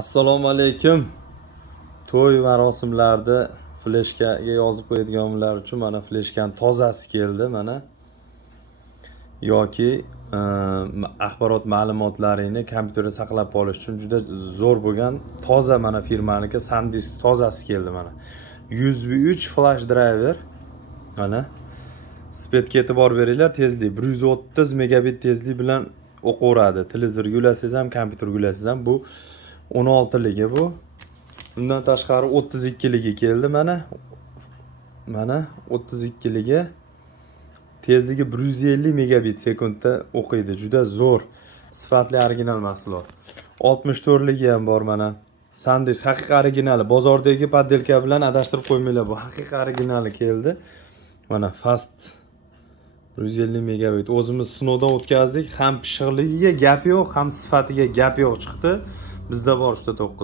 assalomu alaykum. To'y marosimlarida fleshkaga yozib qo'yadiganlar uchun mana fleshkani tozasi keldi mana. Yoki e, axborot ma'lumotlaringni kompyuterda saqlab qolish uchun juda zo'r bo'lgan toza mana firmaniki sandisk tozasi keldi mana. USB 3 flash driver mana. Spetga e'tibor beringlar tezlik. 130 megabit tezlik bilan o'qaveradi televizor yulasangiz ham kompyuter yulasangiz ham. Bu 16 ligi bu. Undan tashqari 32 ligi keldi mana. Mana 32 ligi tezligi 150 megabit sekundda o'qiydi. Juda zo'r. Sifatli original mahsulot. 64 ligi ham bor mana. Sandisk haqiqiy originali. Bozordagi poddelka bilan adashtirib qo'ymanglar. Bu haqiqiy originali keldi. Mana fast 150 megabit. O'zimiz sinovdan o'tkazdik. Ham pishiqligiga gap yo'q ham sifatiga gap yo'q chiqdi. Bizda bor uchta to'qqiz